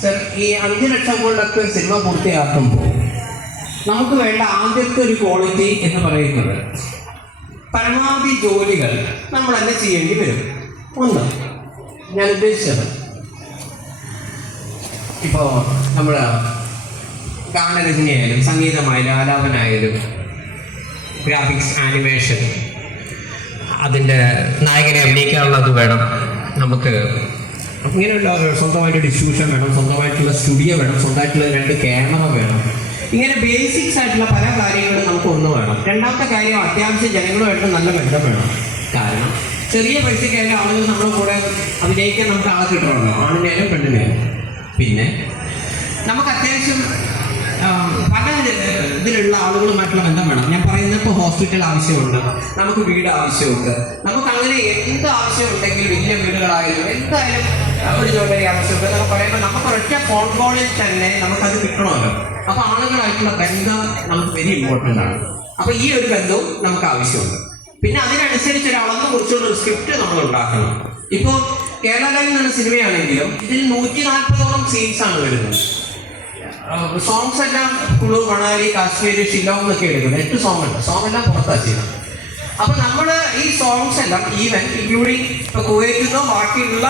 Sir ഈ അഞ്ച് ലക്ഷം കൊണ്ടൊക്കെ സിനിമ പൂർത്തിയാക്കുമ്പോൾ നമുക്ക് വേണ്ട ആദ്യത്തെ ഒരു ക്വാളിറ്റി എന്ന് പറയുന്നത് പരമാവധി ജോലികൾ നമ്മൾ തന്നെ ചെയ്യേണ്ടി വരും. ഒന്ന് ഞാൻ ഉദ്ദേശിച്ചത് ഇപ്പോൾ നമ്മൾ ഗാനരചനയായാലും സംഗീതമായാലും ആലാപനായാലും ഗ്രാഫിക്സ് ആനിമേഷൻ അതിന്റെ നായകനെ അഭിനയിക്കാനുള്ളത് വേണം നമുക്ക് ഇങ്ങനെയുള്ള സ്വന്തമായിട്ട് ഡിസ്ട്രിബ്യൂഷൻ വേണം സ്വന്തമായിട്ടുള്ള സ്റ്റുഡിയോ വേണം സ്വന്തമായിട്ടുള്ള രണ്ട് ക്യാമറ വേണം. ഇങ്ങനെ ബേസിക്സ് ആയിട്ടുള്ള പല കാര്യങ്ങളും നമുക്ക് ഒന്ന് വേണം. രണ്ടാമത്തെ കാര്യം അത്യാവശ്യം ജനങ്ങളുമായിട്ട് നല്ല ബന്ധം വേണം. കാരണം ചെറിയ പൈസക്കായാലും ആളുകൾ നമ്മുടെ കൂടെ അഭിനയിക്കാൻ നമുക്ക് ആളെ കിട്ടണമല്ലോ. ആണിനായാലും പെണ്ണിനായാലും പിന്നെ നമുക്ക് അത്യാവശ്യം പല ഇതിലുള്ള ആളുകളുമായിട്ടുള്ള ബന്ധം വേണം. ഞാൻ പറയുന്നത് ഇപ്പോൾ ഹോസ്പിറ്റൽ ആവശ്യമുണ്ട് നമുക്ക് വീട് ആവശ്യമുണ്ട്. നമുക്ക് അങ്ങനെ എന്ത് ആവശ്യമുണ്ടെങ്കിലും വലിയ വീടുകളായാലും എന്തായാലും ഒരു ജോലി ആവശ്യമുണ്ട് എന്നൊക്കെ പറയുമ്പോൾ നമുക്ക് ഒരൊറ്റ ഫോൺ കോളിൽ തന്നെ നമുക്കത് കിട്ടണമല്ലോ. അപ്പൊ ആളുകളായിട്ടുള്ള ബന്ധം നമുക്ക് വെരി ഇമ്പോർട്ടന്റ് ആണ്. അപ്പൊ ഈ ഒരു ബന്ധവും നമുക്ക് ആവശ്യമുണ്ട്. പിന്നെ അതിനനുസരിച്ച് ഒരു അളന്ന് കുറിച്ചുള്ള ഒരു സ്ക്രിപ്റ്റ് നമ്മൾ ഉണ്ടാക്കണം. ഇപ്പോൾ കേരള ലൈവ് എന്ന സിനിമയാണെങ്കിലും ഇതിൽ നൂറ്റി നാൽപ്പതോളം സീൻസ് ആണ് വരുന്നത്. സോങ്സ് എല്ലാം കുളു മണാലി കാശ്മീർ ഷില്ലോങ് എന്നൊക്കെ എടുക്കുന്നത്. എട്ട് സോങ് ഉണ്ട്. സോങ് എല്ലാം പുറത്താണ് ചെയ്യുന്നത്. അപ്പൊ നമ്മൾ ഈ സോങ്സ് എല്ലാം ഈവൻ ഇൻക്ലൂഡിങ് ഇപ്പൊ കുവൈറ്റിൽ നിന്നോ ബാക്കിയുള്ള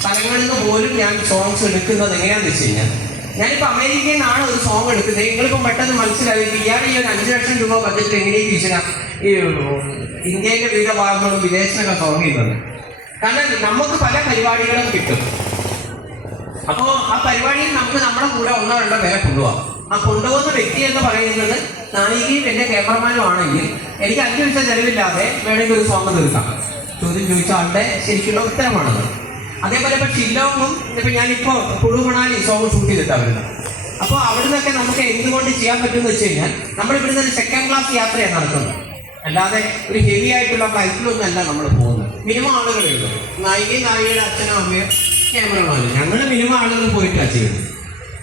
സ്ഥലങ്ങളിൽ നിന്ന് പോലും ഞാൻ സോങ്സ് എടുക്കുന്നത് എങ്ങനെയാണെന്ന് വെച്ച് കഴിഞ്ഞാൽ ഞാനിപ്പോൾ അമേരിക്കയിൽ നിന്നാണ് ഒരു സോങ് എടുക്കുന്നത്. നിങ്ങൾക്കും പെട്ടെന്ന് മനസ്സിലായി ഇയാൾ ഈ ഒരു അഞ്ച് ലക്ഷം രൂപ ബജറ്റ് എങ്ങനെയും ഈശ്വര ഈ ഇന്ത്യയിലെ വിവിധ ഭാഗങ്ങളും വിദേശത്തൊക്കെ സോങ് ചെയ്യുന്നത്. കാരണം നമുക്ക് പല പരിപാടികളും കിട്ടും. അപ്പോൾ ആ പരിപാടിയിൽ നമുക്ക് നമ്മുടെ കൂടെ ഒന്നോ രണ്ടോ പേരെ കൊണ്ടുപോകാം. ആ കൊണ്ടുപോകുന്ന വ്യക്തി എന്ന് പറയുന്നത് നായികയും എന്റെ ക്യാമറമാനും ആണെങ്കിൽ എനിക്ക് അഞ്ച് പൈസ ചെലവില്ലാതെ വേണമെങ്കിൽ ഒരു സോങ് തീർക്കാം. ചോദ്യം ചോദിച്ച ആളുടെ ശരിക്കുള്ള ഉത്തരമാണത്. അതേപോലെ ഇപ്പൊ ഷില്ലോങ്ങും ഇപ്പൊ ഞാനിപ്പോ കുളുമണാലി സോങ് ഷൂട്ട് ചെയ്തിട്ടാണ് വരുന്നത് അപ്പോൾ അവിടെ നിന്നൊക്കെ നമുക്ക് എന്തുകൊണ്ട് ചെയ്യാൻ പറ്റുമെന്ന് വെച്ച് കഴിഞ്ഞാൽ നമ്മൾ ഇവിടുന്ന് ഒരു സെക്കൻഡ് ക്ലാസ് യാത്രയാണ് നടത്തുന്നത് അല്ലാതെ ഒരു ഹെവി ആയിട്ടുള്ള ഫ്ലൈറ്റിലൊന്നും അല്ല നമ്മൾ പോകുന്നത് മിനിമം ഉള്ളൂ. നായികയും നായികയുടെ അച്ഛനും അമ്മയും ക്യാമറമാനും ഞങ്ങൾ മിനിമം ആളുകൾ പോയിട്ടാണ് ചെയ്യുന്നത്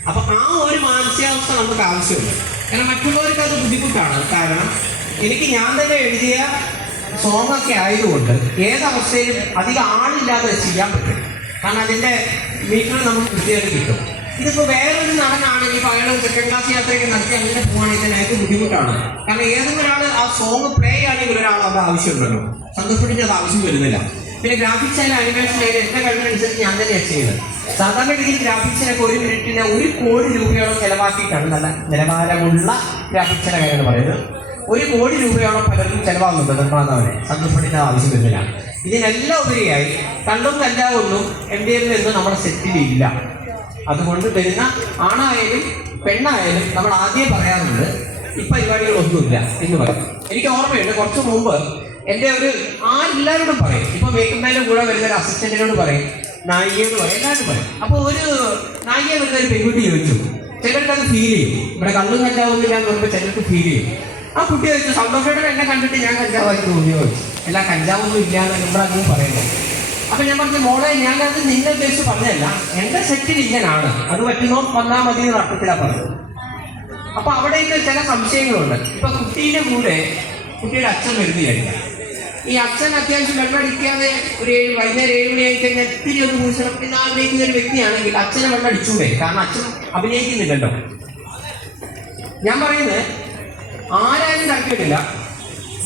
അപ്പൊ ആ ഒരു മാനസികാവസ്ഥ നമുക്ക് ആവശ്യമില്ല. കാരണം മറ്റുള്ളവർക്ക് അത് ബുദ്ധിമുട്ടാണ്. കാരണം എനിക്ക് ഞാൻ തന്നെ എഴുതിയ സോങ്ങൊക്കെ ആയതുകൊണ്ട് ഏതവസ്ഥയിലും അധികം ആളില്ലാതെ ചെയ്യാൻ പറ്റും കാരണം അതിന്റെ മീറ്റർ നമുക്ക് കൃത്യമായിട്ട് കിട്ടും. ഇതിപ്പോ വേറൊരു നടനാണെങ്കിൽ അയാൾ സെക്കൻഡ് ക്ലാസ് യാത്രയൊക്കെ നടത്തി അങ്ങനെ പോവാണെങ്കിൽ അയാൾക്ക് ബുദ്ധിമുട്ടാണ്. കാരണം ഏതെങ്കിലും ഒരാൾ ആ സോങ് പ്ലേ ആണെങ്കിൽ ഒരാൾ അത് ആവശ്യമുണ്ടല്ലോ. സന്തോഷപ്പെട്ടിട്ട് അത് ആവശ്യം വരുന്നില്ല. പിന്നെ ഗ്രാഫിക്സ് ആയാലും അനിമേഷൻ ആയാലും എന്റെ കഴിവിനനുസരിച്ച് ഞാൻ തന്നെയാണ് ചെയ്യുന്നത്. സാധാരണ രീതിയിൽ ഗ്രാഫിക്സിനൊക്കെ ഒരു മിനിറ്റിന് ഒരു കോടി രൂപയോളം ചെലവാക്കിയിട്ടാണ് നല്ല നിലവാരമുള്ള ഗ്രാഫിക്സിന്റെ കാര്യമാണ് പറയുന്നത്. ഒരു കോടി രൂപയോളം പലർക്കും ചെലവാകുന്നുണ്ട്. നിർമ്മാതാവിനെ സന്തോഷപ്പെടേണ്ട ആവശ്യം വരുന്നില്ല. ഇതിനെല്ലാം ഉപരിയായി കള്ളും കഞ്ചാവൊന്നും എം ഡി എന്ന് നമ്മുടെ സെറ്റിൽ ഇല്ല. അതുകൊണ്ട് വരുന്ന ആണായാലും പെണ്ണായാലും നമ്മൾ ആദ്യം പറയാറുണ്ട് ഈ പരിപാടികളൊന്നുമില്ല എന്ന് പറയും. എനിക്ക് ഓർമ്മയുണ്ട് കുറച്ച് മുമ്പ് എന്റെ ഒരു ആരെല്ലാവരോടും പറയും ഇപ്പൊ മേക്കുന്നതിന്റെ കൂടെ വരുന്ന ഒരു അസിസ്റ്റന്റിനോട് പറയും നായികയോട് പറയും എല്ലാവരും പറയും. അപ്പോൾ ഒരു നായിക വരുന്ന ഒരു പെൺകുട്ടി ചോദിച്ചു ചിലർക്ക് അത് ഫീൽ ചെയ്യും? ഇവിടെ കള്ളും കല്ലാവുന്നില്ല എന്ന് പറയുമ്പോൾ ചിലർക്ക് ഫീൽ ചെയ്യും. ആ കുട്ടി ചോദിച്ചു സന്തോഷമായിട്ട് എന്നെ കണ്ടിട്ട് ഞാൻ കഞ്ചാവായി തോന്നിയോ അല്ല കഞ്ചാവൊന്നും ഇല്ല അങ്ങനെ പറയുന്നത് അപ്പൊ ഞാൻ പറഞ്ഞു മോളെ ഞാൻ അത് നിന്നെ ഉദ്ദേശിച്ച് പറഞ്ഞല്ല എന്റെ സെറ്റിൽ ഇങ്ങനാണ്. അത് പറ്റുന്നോ? വന്നാൽ മതി എന്ന് അർത്ഥത്തിലാ പറഞ്ഞത്. അപ്പൊ അവിടെയൊക്കെ ചില സംശയങ്ങളുണ്ട്. ഇപ്പൊ കുട്ടീന്റെ കൂടെ കുട്ടിയുടെ അച്ഛൻ വരുന്നതായിരിക്കാം. ഈ അച്ഛൻ അത്യാവശ്യം വെള്ളമടിക്കാതെ ഒരു ഏഴ് വൈകുന്നേരം ഏഴ് മണിയായി കഴിഞ്ഞാൽ ഇത്തിരി ഒന്ന് കുറിച്ചണം പിന്നെ ആഗ്രഹിക്കുന്ന ഒരു വ്യക്തിയാണെങ്കിൽ അച്ഛനെ വെള്ളം അടിച്ചൂടെ കാരണം അച്ഛൻ അഭിനയിക്കുന്നില്ലല്ലോ. ഞാൻ പറയുന്നത് തരക്കേടില്ല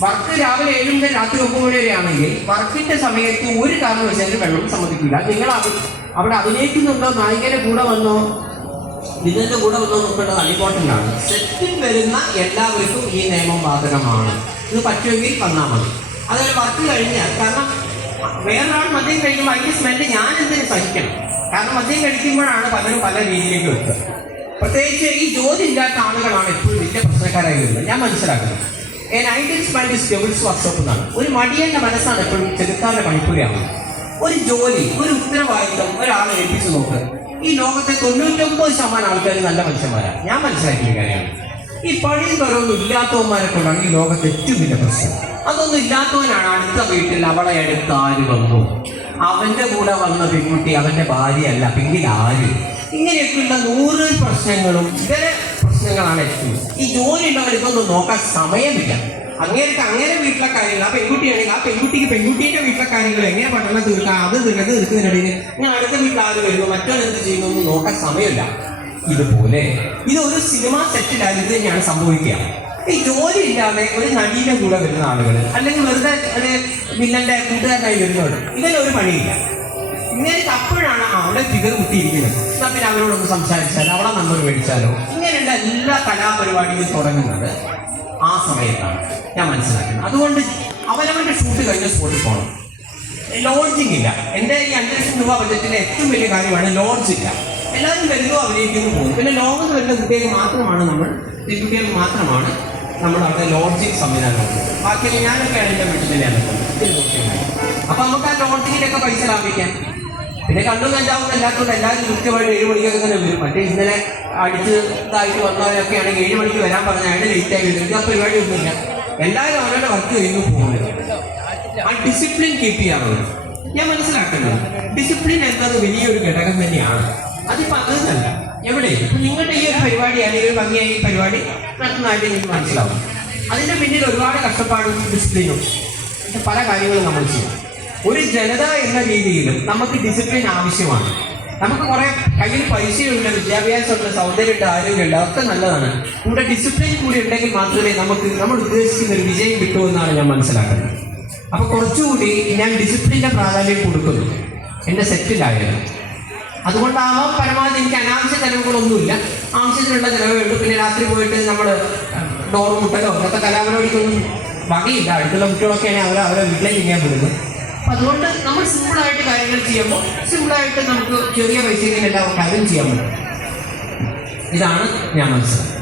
വർക്ക് രാവിലെ ഏഴ് മുതൽ രാത്രി ഒമ്പത് മണി വരെ ആണെങ്കിൽ വർക്കിന്റെ സമയത്ത് ഒരു കാരണവശാലും വെള്ളം സമ്മതിക്കില്ല. നിങ്ങൾ അവിടെ അഭിനയിക്കുന്നുണ്ടോ? നായികയുടെ കൂടെ വന്നോ? നിങ്ങളുടെ കൂടെ വന്നോ നോക്കേണ്ടത് അടിപൊളിയാണ് സെറ്റിൽ വരുന്ന എല്ലാവർക്കും ഈ നിയമം ബാധകമാണ്. ഇത് പറ്റുമെങ്കിൽ വന്നാൽ മതി. അതായത് വർക്ക് കഴിഞ്ഞാൽ കാരണം വേറൊരാൾ മദ്യം കഴിക്കുമ്പോൾ അതിന്റെ സ്മെല്ല് ഞാൻ എന്തിനു സഹിക്കണം? കാരണം മദ്യം കഴിക്കുമ്പോഴാണ് പലരും പല രീതിയിലേക്ക് വെക്കുക പ്രത്യേകിച്ച് ഈ ജോലി ഇല്ലാത്ത ആളുകളാണ് എപ്പോഴും വലിയ പ്രശ്നക്കാരായി വരുന്നത്. ഞാൻ മനസ്സിലാക്കുന്നത് ഐഡിയൽസ് മൈൻഡ് ഡെവിൾസ് വർക്ക്ഷോപ്പ് എന്നാണ്. ഒരു മടിയന്റെ മനസ്സാണ് എപ്പോഴും ചെറുക്കാരുടെ പണിപ്പുരയാണ് ഒരു ജോലി ഒരു ഉത്തരവാദിത്വം ഒരാളെ ഏൽപ്പിച്ചു നോക്ക് ഈ ലോകത്തെ തൊണ്ണൂറ്റൊമ്പത് ശതമാനം ആൾക്കാർ നല്ല മനുഷ്യന്മാരാണ്. ഞാൻ മനസ്സിലാക്കിയ കാര്യമാണ്. ഈ പണിയും കുറവൊന്നും ഇല്ലാത്തവന്മാരെ കൊണ്ടാണ് ഈ ലോകത്തെ ഏറ്റവും വലിയ പ്രശ്നം. അതൊന്നും ഇല്ലാത്തവനാണ് അടുത്ത വീട്ടിൽ അവളെ അടുത്ത് ആര് വന്നു? അവന്റെ കൂടെ വന്ന പെൺകുട്ടി അവന്റെ ഭാര്യയല്ല പിന്നിൽ ആര്? ഇങ്ങനെയൊക്കെയുള്ള നൂറ് പ്രശ്നങ്ങളും ഇതര പ്രശ്നങ്ങളാണ് ഏറ്റവും. ഈ ജോലിയുള്ളവർ ഇതൊന്നും നോക്കാൻ സമയമില്ല. അങ്ങനെ അങ്ങനെ വീട്ടിലെ കാര്യങ്ങൾ ആ പെൺകുട്ടിയാണെങ്കിൽ ആ പെൺകുട്ടിക്ക് പെൺകുട്ടിയുടെ വീട്ടിലെ കാര്യങ്ങൾ എങ്ങനെ പഠനം തീർക്കാം അത് തീർക്കുന്നത് തീർക്കുന്നതിനിടയിൽ ഞാൻ അടുത്ത വീട്ടിൽ ആര് വരുന്നു മറ്റൊരെന്ത് ചെയ്യുന്നു എന്ന് നോക്കാൻ സമയമില്ല. ഇതുപോലെ ഇത് ഒരു സിനിമ സെറ്റിലായി ഇത് തന്നെയാണ് സംഭവിക്കുക. ഈ ജോലി ഇല്ലാതെ ഒരു നടിയുടെ കൂടെ വരുന്ന ആളുകൾ അല്ലെങ്കിൽ വെറുതെ ഒരു വില്ലന്റെ കൂട്ടുകാരനായി വരുന്നവർ ഇതിലൊരു പണിയില്ല. ഇങ്ങനെ അപ്പോഴാണ് അവിടെ ഫിഗർ കുത്തിയിരിക്കുന്നത്. എന്നാ പിന്നെ അവരോടൊന്ന് സംസാരിച്ചാലോ? അവളെ നമ്പർ മേടിച്ചാലോ? ഇങ്ങനെയുള്ള എല്ലാ കലാപരിപാടികളും തുടങ്ങുന്നത് ആ സമയത്താണ്. ഞാൻ മനസ്സിലാക്കുന്നത്. അതുകൊണ്ട് അവനവന്റെ ഷൂട്ട് കഴിഞ്ഞ സ്പോട്ടിൽ പോകണം ലോഡ്ജിങ് ഇല്ല. എന്റെ ഈ അഞ്ച് ലക്ഷം രൂപ ബജറ്റിലെ ഏറ്റവും വലിയ കാര്യമാണ് ലോഡ്ജ് ഇല്ല. എല്ലാവരും വരുന്നു അഭിനയിക്കുന്നു പോകും. പിന്നെ ലോകത്ത് വരുന്ന കുട്ടികൾക്ക് മാത്രമാണ് നമ്മൾ കുട്ടികൾക്ക് മാത്രമാണ് നമ്മൾ അവിടെ ലോഡ്ജിങ് സംവിധാനം ഉള്ളത്. ബാക്കി ഞാനൊക്കെയാണ് എന്റെ വീട്ടിൽ തന്നെയാണ് അപ്പൊ നമുക്ക് ആ ലോഡ്ജിങ്ങിലൊക്കെ പൈസ ലാഭിക്കാം. പിന്നെ കണ്ടും കഞ്ചാവും എല്ലാത്തതുകൊണ്ട് എല്ലാവരും കൃത്യമായിട്ട് ഏഴ് മണിക്കൊക്കെ തന്നെ വരും. മറ്റേ ഇന്നലെ അടിച്ച് ഇതായിട്ട് വന്നവരൊക്കെ ആണെങ്കിൽ ഏഴ് മണിക്ക് വരാൻ പറഞ്ഞ അയാൾ ലേറ്റ് ആയി വരും. ഇത് ആ പരിപാടി ഒന്നുമില്ല. എല്ലാവരും അവരുടെ വർക്ക് കഴിഞ്ഞു പോകുന്നത്. ആ ഡിസിപ്ലിൻ കീപ്പ് ചെയ്യാറുള്ളത് ഞാൻ മനസ്സിലാക്കുന്നത് ഡിസിപ്ലിൻ എന്നത് വലിയൊരു ഘടകം തന്നെയാണ്. അതിപ്പോ അതല്ല എവിടെ? ഇപ്പൊ നിങ്ങളുടെ ഈ ഒരു പരിപാടി അല്ലെങ്കിൽ ഭംഗിയായി ഈ പരിപാടി നടത്തുന്നതായിട്ട് എനിക്ക് മനസ്സിലാവും. അതിന്റെ പിന്നിൽ ഒരുപാട് കഷ്ടപ്പാടും ഡിസിപ്ലിനും പല കാര്യങ്ങളും നമ്മൾ ചെയ്യും. ഒരു ജനത എന്ന രീതിയിലും നമുക്ക് ഡിസിപ്ലിൻ ആവശ്യമാണ്. നമുക്ക് കുറെ കയ്യിൽ പൈസയുണ്ട് വിദ്യാഭ്യാസമുണ്ട് സൗന്ദര്യമുണ്ട് ആരോഗ്യമുണ്ട് അതൊക്കെ നല്ലതാണ്. കൂടെ ഡിസിപ്ലിൻ കൂടി ഉണ്ടെങ്കിൽ മാത്രമേ നമുക്ക് നമ്മൾ ഉദ്ദേശിക്കുന്ന ഒരു വിജയം കിട്ടൂ എന്നാണ് ഞാൻ മനസ്സിലാക്കുന്നത്. അപ്പൊ കുറച്ചുകൂടി ഞാൻ ഡിസിപ്ലിന്റെ പ്രാധാന്യം കൊടുക്കുന്നു. എന്റെ സെറ്റിലായിരുന്നു അതുകൊണ്ടാവാം പരമാവധി എനിക്ക് അനാവശ്യ ചെലവുകളൊന്നുമില്ല. ആവശ്യത്തിനുള്ള ചെലവേ ഉള്ളൂ പിന്നെ രാത്രി പോയിട്ട് നമ്മൾ ഡോർ മുട്ടലോ അങ്ങനത്തെ കലാപരിപാടിക്കൊന്നും വകയില്ല. അടുത്തുള്ള കുട്ടികളൊക്കെയാണ് അവർ അവരെ വീട്ടിലേക്ക് ഇങ്ങനെ വിടുന്നത് അതുകൊണ്ട് നമ്മൾ സിമ്പിളായിട്ട് കാര്യങ്ങൾ ചെയ്യുമ്പോൾ സിമ്പിളായിട്ട് നമുക്ക് ചെറിയ പൈസയിൽ എല്ലാവർക്കും കാര്യം ചെയ്യാൻ പറ്റും. ഇതാണ് ഞാൻ മനസ്സിലാക്കുന്നത്.